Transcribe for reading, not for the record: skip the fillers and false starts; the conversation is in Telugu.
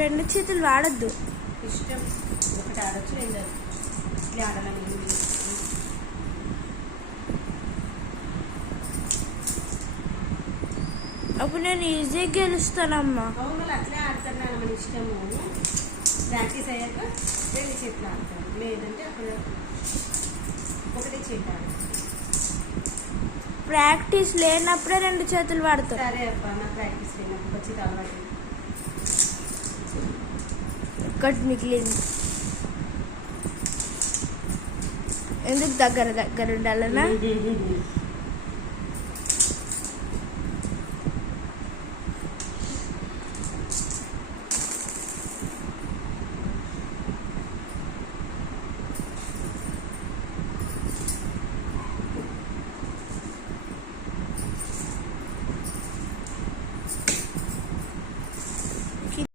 రెండు చేతులు వాడద్దు. ఇష్టం ఒకటి ఆడొచ్చు, రెండు ఇట్లా ఆడాలని ఏం లేదు. అప్పుడు నేను ఈజీగా గెలుస్తానమ్మా. అవును మళ్ళీ అట్లే ఆడతాను నాన్న, మన ఇష్టము. ప్రాక్టీస్ అయ్యాక రెండు చేతులు ఆడతాను, లేదంటే అప్పుడు ఒకటే చేతి ఆడతాను. ప్రాక్టీస్ లేనప్పుడే రెండు చేతులు వాడతారు. సరే అప్ప, నా ప్రాక్టీస్ లేనప్పుడు వచ్చి అలవాటు. ఒక్కటి మిగిలింది. ఎందుకు దగ్గర దగ్గర ఉండాలనా?